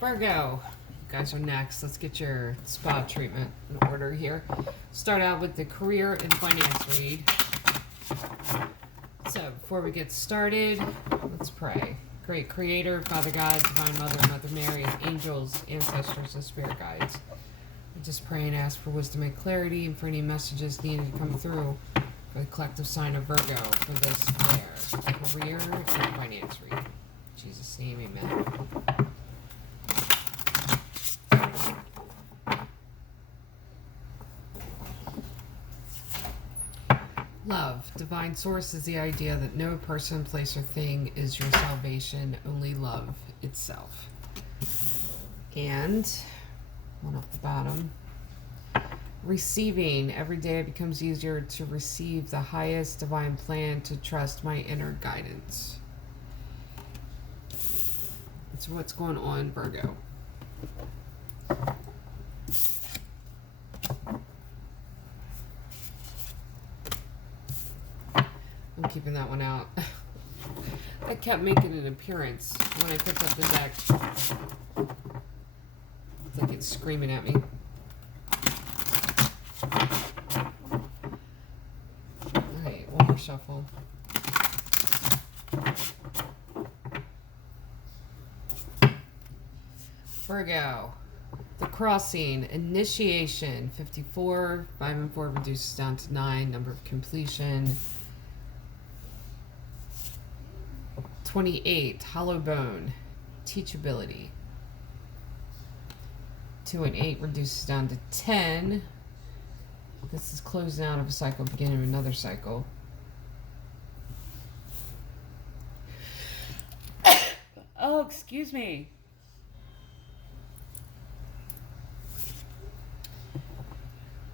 Virgo, you guys are next. Let's get your spa treatment in order here. Start out with the career and finance read. So before we get started, let's pray. Great Creator, Father God, Divine Mother, Mother Mary, angels, ancestors, and spirit guides. We just pray and ask for wisdom and clarity and for any messages needed to come through for the collective sign of Virgo for this career and finance read. In Jesus' name, amen. Love. Divine source is the idea that no person, place, or thing is your salvation, only love itself. And one off the bottom. Receiving. Every day it becomes easier to receive the highest divine plan, to trust my inner guidance. That's what's going on, Virgo. I'm keeping that one out. That kept making an appearance when I picked up the deck. It's like it's screaming at me. Alright, one more shuffle. Virgo. The crossing. Initiation. 54. 5 and 4 reduces down to 9. Number of completion. 28, hollow bone, teachability. 2 and 8 reduces down to 10. This is closing out of a cycle, beginning of another cycle. Oh, excuse me.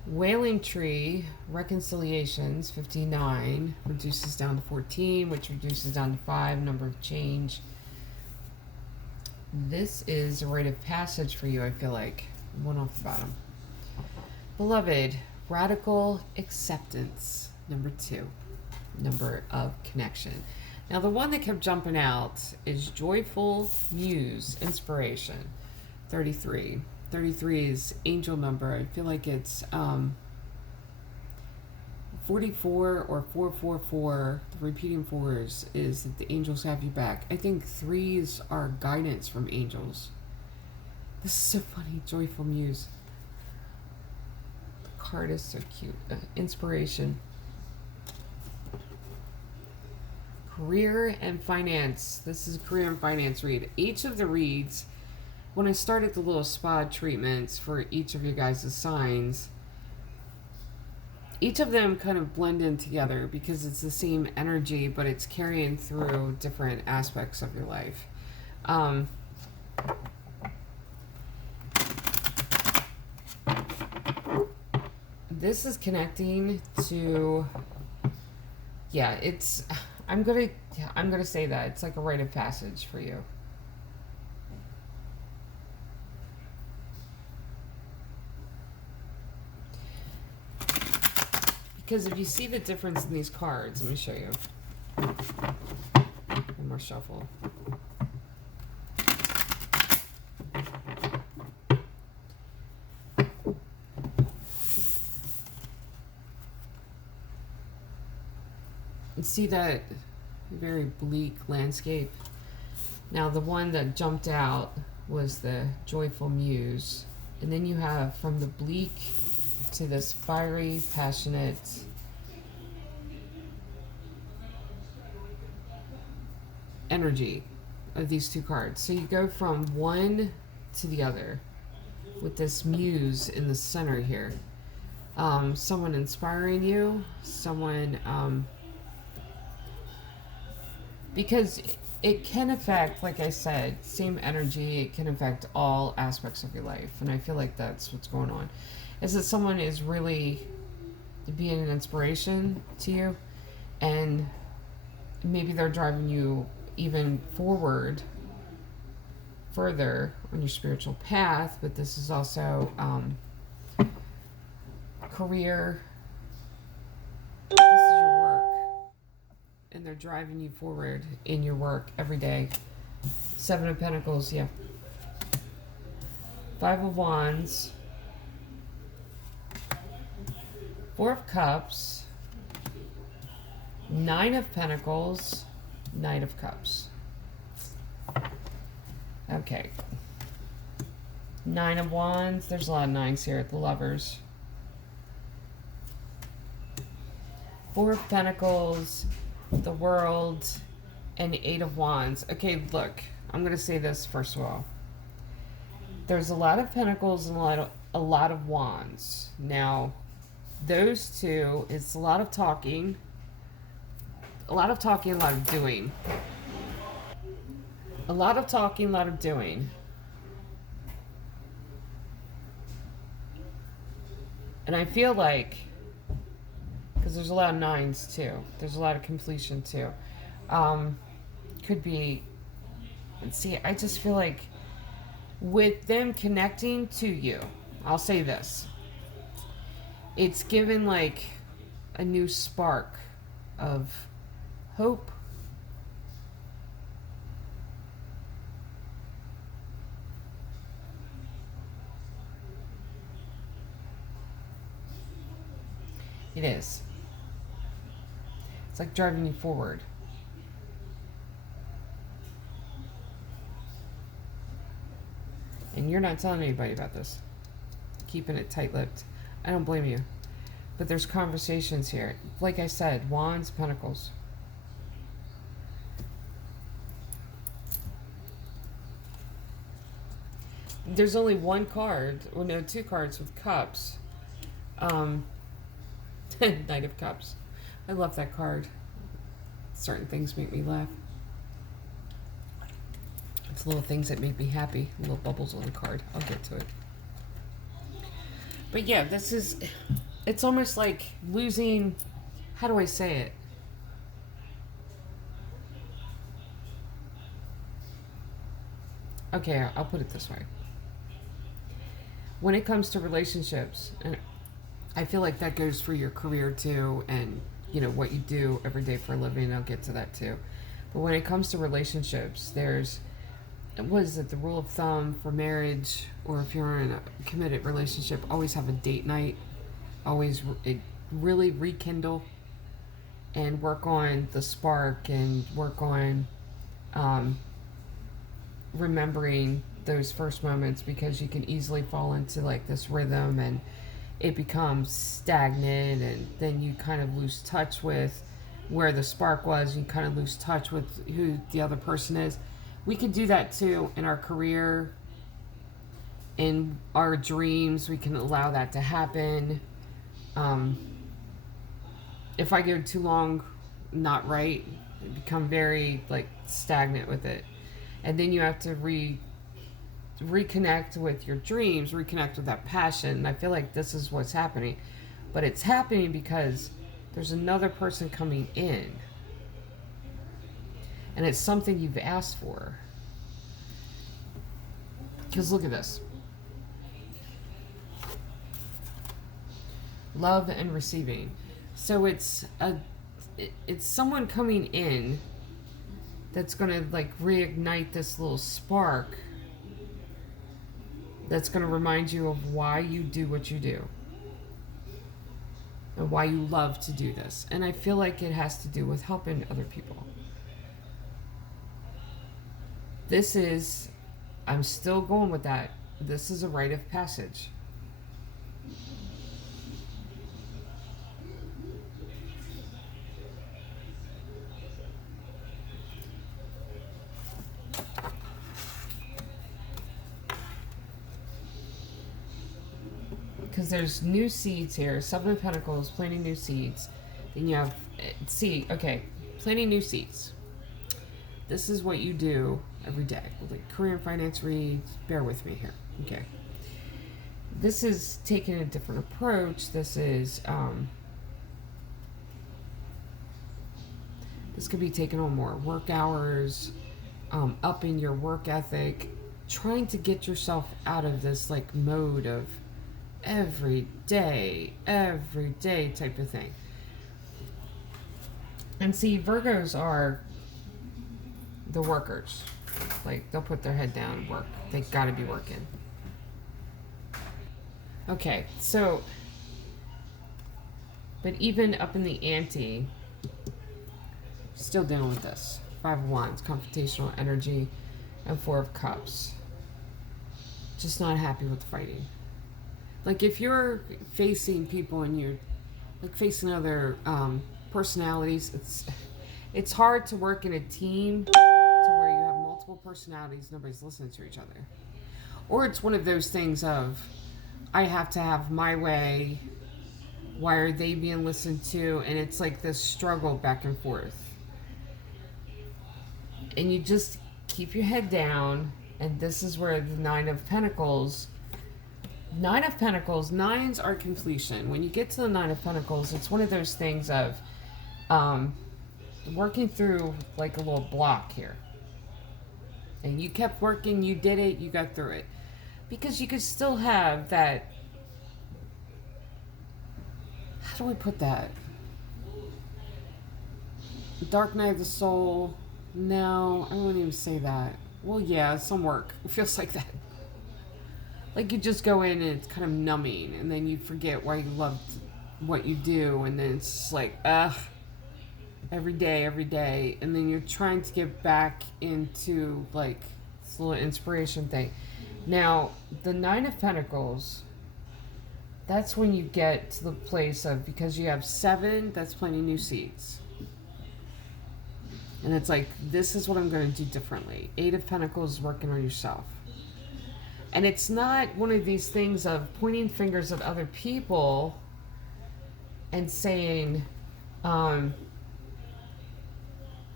Wailing tree, reconciliations, 59, reduces down to 14, which reduces down to 5, number of change. This is a rite of passage for you, I feel like. One off the bottom. Beloved, radical acceptance, number 2, number of connection. Now the one that kept jumping out is joyful muse, inspiration, 33. 33 is angel number. I feel like it's 44 or 444. The repeating fours is that the angels have you back. I think 3s are guidance from angels. This is so funny. Joyful muse. The card is so cute. Inspiration. Career and finance. This is a career and finance read. Each of the reads, when I started the little spa treatments for each of your guys' signs, each of them kind of blend in together because it's the same energy, but it's carrying through different aspects of your life. This is connecting to, I'm gonna say that it's like a rite of passage for you. Because if you see the difference in these cards, let me show you. One more shuffle. And see that very bleak landscape? Now the one that jumped out was the joyful muse. And then you have from the bleak to this fiery, passionate energy of these two cards. So you go from one to the other with this muse in the center here. Someone inspiring you, someone, because it can affect, like I said, same energy, it can affect all aspects of your life. And I feel like that's what's going on. Is that someone is really being an inspiration to you, and maybe they're driving you even forward further on your spiritual path, but this is also career. This is your work, and they're driving you forward in your work every day. Seven of Pentacles, yeah. Five of Wands. Four of Cups. Nine of Pentacles. Knight of Cups. Okay. Nine of Wands. There's a lot of nines here at the Lovers. Four of Pentacles. The World. And Eight of Wands. Okay, look. I'm going to say this first of all. There's a lot of Pentacles and a lot of Wands. Now, those two, it's a lot of talking. A lot of talking, a lot of doing. A lot of talking, a lot of doing. And I feel like, because there's a lot of nines too. There's a lot of completion too. Could be, see, I just feel like with them connecting to you, I'll say this. It's given like a new spark of hope. It is. It's like driving you forward. And you're not telling anybody about this. Keeping it tight-lipped. I don't blame you. But there's conversations here. Like I said, Wands, Pentacles. There's only one card. Well, no, two cards with cups. Knight of Cups. I love that card. Certain things make me laugh. It's little things that make me happy. Little bubbles on the card. I'll get to it. But yeah, this is... It's almost like losing... How do I say it? Okay, I'll put it this way. When it comes to relationships, and I feel like that goes for your career too, and you know what you do every day for a living. I'll get to that too. But when it comes to relationships, there's, what is it, the rule of thumb for marriage, or if you're in a committed relationship, always have a date night. Always really rekindle and work on the spark and work on remembering those first moments, because you can easily fall into like this rhythm and it becomes stagnant, and then you kind of lose touch with where the spark was. You kind of lose touch with who the other person is. We could do that too in our career, in our dreams. We can allow that to happen. If I go too long not right, I become very like stagnant with it, and then you have to reconnect with your dreams, reconnect with that passion. And I feel like this is what's happening, but it's happening because there's another person coming in, and it's something you've asked for. Because look at this. Love and receiving. So it's someone coming in that's going to like reignite this little spark that's going to remind you of why you do what you do and why you love to do this. And I feel like it has to do with helping other people. This is, I'm still going with that. This is a rite of passage. Because there's new seeds here. Seven of Pentacles, planting new seeds. Then you have planting new seeds. This is what you do every day. Like career and finance reads. Bear with me here. Okay. This is taking a different approach. This is this could be taking on more work hours, upping your work ethic, trying to get yourself out of this like mode of every day type of thing. And see, Virgos are the workers. Like, they'll put their head down and work. They gotta be working. Okay, so, but even up in the ante, still dealing with this. Five of Wands, confrontational energy, and Four of Cups. Just not happy with the fighting. Like, if you're facing people and you're like facing other personalities, it's hard to work in a team to where you have multiple personalities, nobody's listening to each other. Or it's one of those things of, I have to have my way, why are they being listened to? And it's like this struggle back and forth. And you just keep your head down, and this is where the Nine of Pentacles, nines are completion. When you get to the Nine of Pentacles, it's one of those things of working through like a little block here. And you kept working, you did it, you got through it. Because you could still have that, how do I put that? Dark night of the soul. No, I wouldn't even say that. Well, yeah, some work. It feels like that. Like you just go in and it's kind of numbing, and then you forget why you loved what you do, and then it's just like, every day, and then you're trying to get back into like this little inspiration thing. Now, the Nine of Pentacles, that's when you get to the place of, because you have 7, that's planting new seeds. And it's like, this is what I'm going to do differently. 8 of Pentacles, working on yourself. And it's not one of these things of pointing fingers at other people and saying,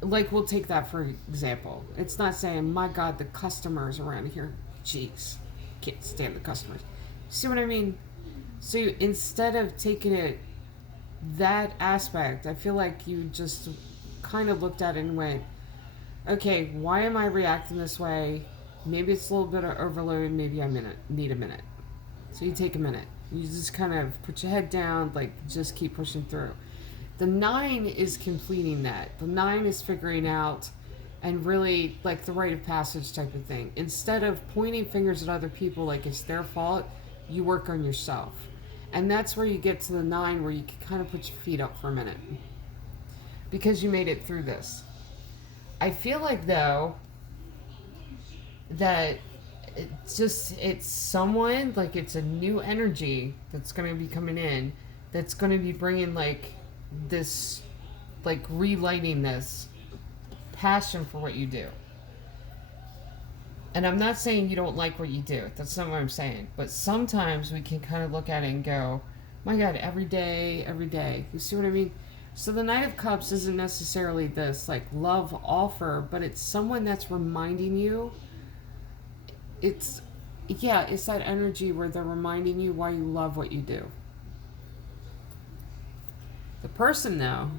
like, we'll take that for example. It's not saying, my God, the customers around here, jeez, can't stand the customers. See what I mean? So instead of taking it that aspect, I feel like you just kind of looked at it and went, okay, why am I reacting this way? Maybe it's a little bit of overload, maybe I need a minute. So you take a minute. You just kind of put your head down, like just keep pushing through. The 9 is completing that. The 9 is figuring out and really like the rite of passage type of thing. Instead of pointing fingers at other people like it's their fault, you work on yourself. And that's where you get to the 9 where you can kind of put your feet up for a minute. Because you made it through this. I feel like though that it's someone, like it's a new energy that's going to be coming in, that's going to be bringing like this, like relighting this passion for what you do. And I'm not saying you don't like what you do, that's not what I'm saying, but sometimes we can kind of look at it and go, my God, every day, you see what I mean? So the Knight of Cups isn't necessarily this like love offer, but it's someone that's reminding you. It's that energy where they're reminding you why you love what you do. The person though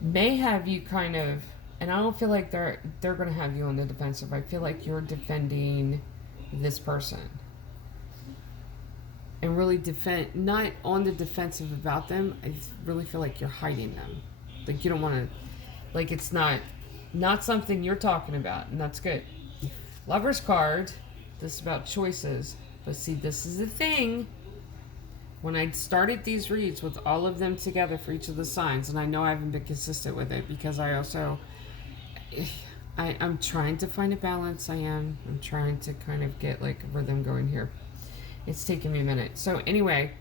may have you kind of, and I don't feel like they're going to have you on the defensive. I feel like you're defending this person. And really not on the defensive about them. I really feel like you're hiding them. Like you don't want to, like it's not something you're talking about, and that's good. Lover's card, this is about choices. But see, this is the thing. When I started these reads with all of them together for each of the signs, and I know I haven't been consistent with it because I also, I'm trying to find a balance. I'm trying to kind of get like a rhythm going here. It's taking me a minute. So anyway,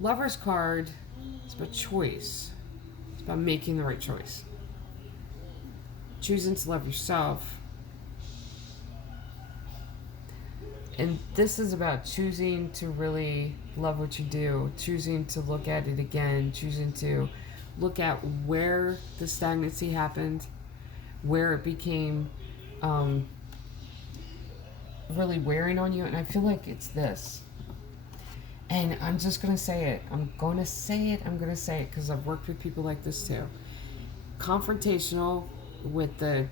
Lover's card, it's about choice. It's about making the right choice. Choosing to love yourself. And this is about choosing to really love what you do, choosing to look at it again, choosing to look at where the stagnancy happened, where it became really wearing on you. And I feel like it's this. And I'm just going to say it. I'm going to say it because I've worked with people like this too. Confrontational with the,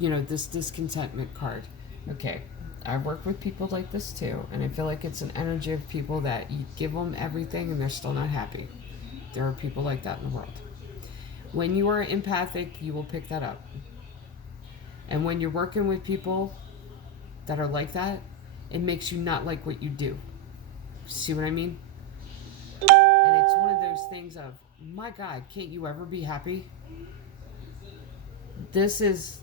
this discontentment card. Okay. I've worked with people like this too, and I feel like it's an energy of people that you give them everything and they're still not happy. There are people like that in the world. When you are empathic, you will pick that up. And when you're working with people that are like that, it makes you not like what you do. See what I mean? And it's one of those things of, my God, can't you ever be happy? This is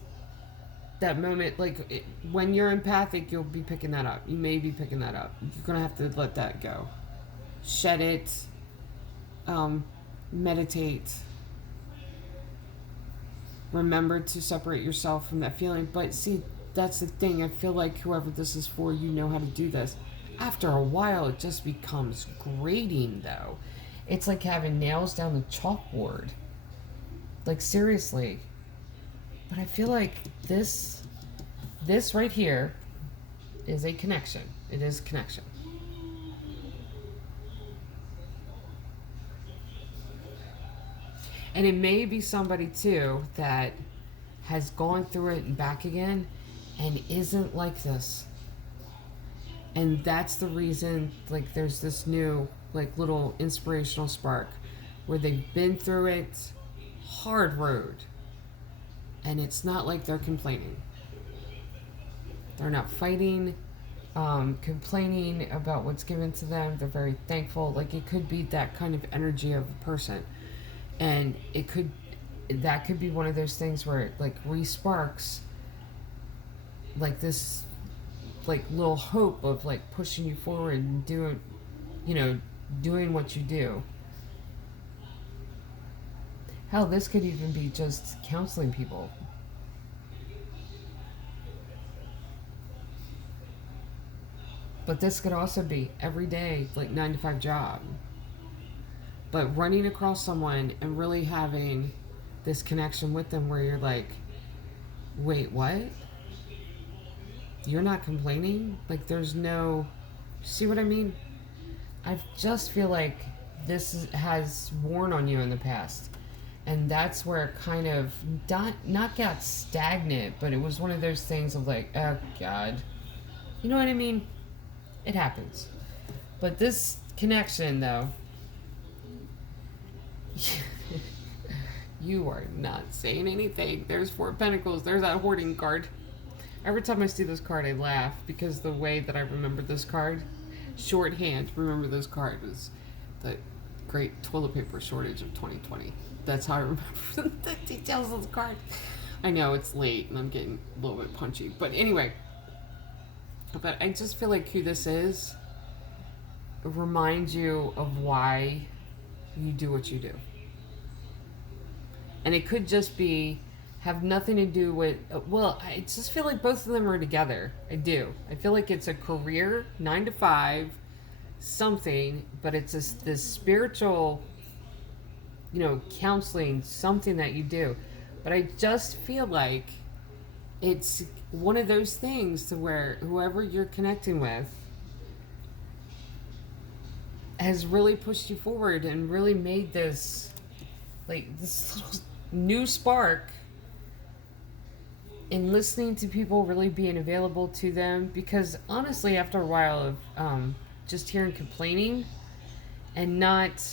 that moment, when you're empathic, you'll be picking that up. You may be picking that up. You're going to have to let that go. Shed it. Meditate. Remember to separate yourself from that feeling. But see, that's the thing. I feel like whoever this is for, you know how to do this. After a while, it just becomes grating, though. It's like having nails down the chalkboard. Like, seriously. But I feel like this right here is a connection. It is connection. And it may be somebody, too, that has gone through it and back again and isn't like this. And that's the reason, there's this new, little inspirational spark where they've been through it, hard road. And it's not like they're complaining. They're not fighting, complaining about what's given to them. They're very thankful. It could be that kind of energy of a person. And that could be one of those things where it re-sparks this little hope of pushing you forward and doing what you do. Hell, this could even be just counseling people. But this could also be everyday 9-to-5 job. But running across someone and really having this connection with them where you're like, wait, what? You're not complaining? There's no... See what I mean? I just feel like this has worn on you in the past. And that's where it kind of not got stagnant, but it was one of those things of oh, God. You know what I mean? It happens. But this connection, though... You are not saying anything. There's 4 of Pentacles. There's that Hoarding card. Every time I see this card, I laugh because the way that I remember this card, shorthand, remember this card was the great toilet paper shortage of 2020. That's how I remember the details of the card. I know it's late and I'm getting a little bit punchy. But anyway, but I just feel like who this is reminds you of why you do what you do. And it could just have nothing to do with, I just feel like both of them are together. I do. I feel like it's a career, 9-to-5, something, but it's this spiritual, counseling, something that you do. But I just feel like it's one of those things to where whoever you're connecting with has really pushed you forward and really made this, this little new spark in listening to people, really being available to them. Because honestly, after a while of just hearing complaining and not,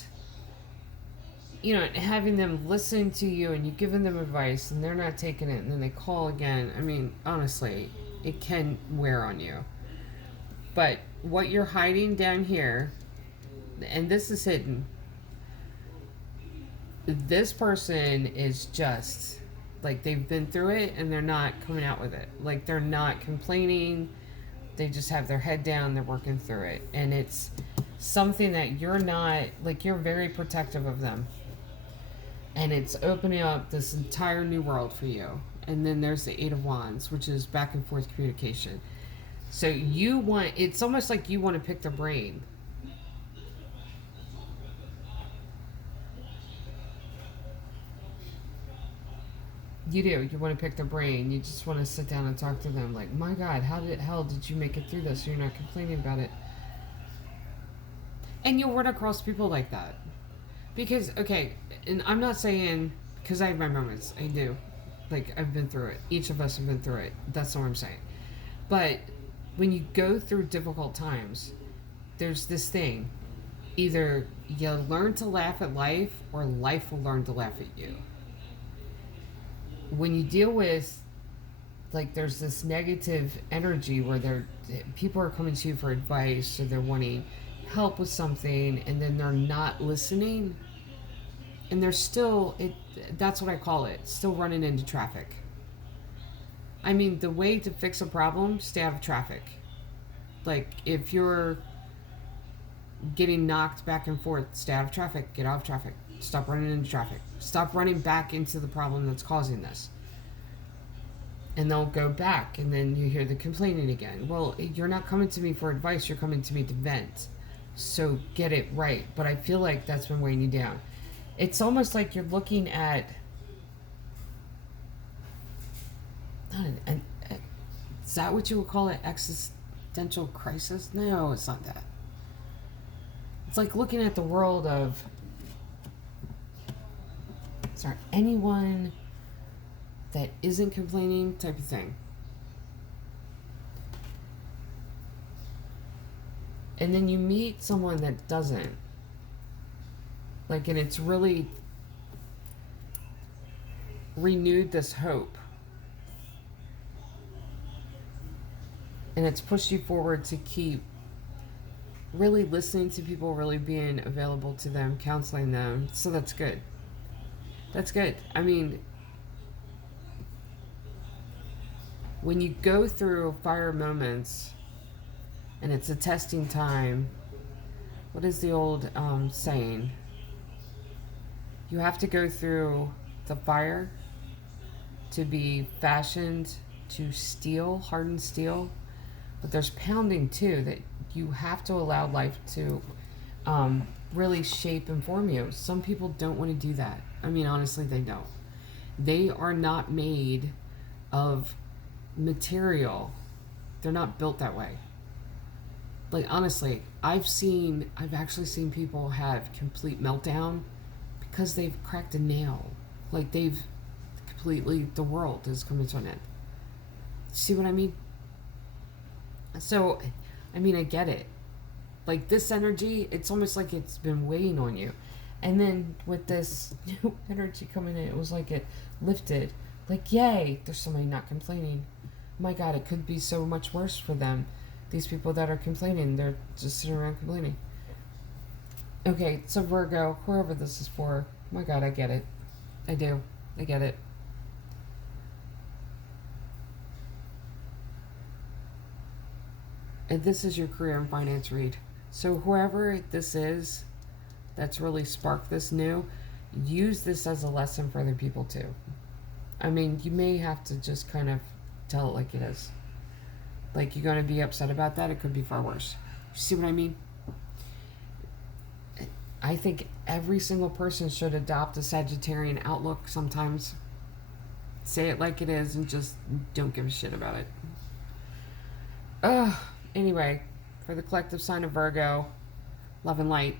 having them listen to you and you giving them advice and they're not taking it and then they call again, I mean, honestly, it can wear on you. But what you're hiding down here, and this is hidden, this person is just they've been through it and they're not coming out with it. They're not complaining. They just have their head down. They're working through it. And it's something that you're not, you're very protective of them. And it's opening up this entire new world for you. And then there's the 8 of Wands, which is back and forth communication. So it's almost like you want to pick their brain. You do. You want to pick their brain. You just want to sit down and talk to them. My God, how did you make it through this? You're not complaining about it. And you'll run across people like that. Because, okay, and I'm not saying, because I have my moments. I do. I've been through it. Each of us have been through it. That's not what I'm saying. But when you go through difficult times, there's this thing. Either you learn to laugh at life or life will learn to laugh at you. when you deal with, like, there's this negative energy where people are coming to you for advice, or they're wanting help with something, and then they're not listening, and they're still that's what I call it, still running into traffic. I mean, the way to fix a problem, stay out of traffic. Like, if you're getting knocked back and forth, stay out of traffic, get out of traffic, stop running into traffic, stop running back into the problem that's causing this. And they'll go back, and then you hear the complaining again. Well, you're not coming to me for advice, you're coming to me to vent. So get it right. But I feel like that's been weighing you down. It's almost like you're looking at, is that what you would call it? Existential crisis? No, it's not that. It's like looking at the world of, is there anyone that isn't complaining, type of thing. And then you meet someone that doesn't. Like, and it's really renewed this hope. And it's pushed you forward to keep really listening to people, really being available to them, counseling them. So that's good. That's good. I mean, when you go through fire moments and it's a testing time, what is the old saying? You have to go through the fire to be fashioned to steel, hardened steel. But there's pounding too, that you have to allow life to really shape and form you. Some people don't want to do that. I mean, honestly, they don't. They are not made of material. They're not built that way. Like, honestly, I've actually seen people have complete meltdown because they've cracked a nail. Like, the world is coming to an end. See what I mean? So, I mean, I get it. Like, this energy, it's almost like it's been weighing on you. And then with this new energy coming in, it was like it lifted. Like, yay, there's somebody not complaining. My God, it could be so much worse for them. These people that are complaining, they're just sitting around complaining. Okay, so Virgo, whoever this is for, my God, I get it. I do. I get it. And this is your career and finance read. So whoever this is that's really sparked this new, use this as a lesson for other people too. I mean, you may have to just kind of tell it like it is. Like, you're going to be upset about that, it could be far worse. You see what I mean? I think every single person should adopt a Sagittarian outlook sometimes. Say it like it is and just don't give a shit about it. Anyway, for the collective sign of Virgo, love and light.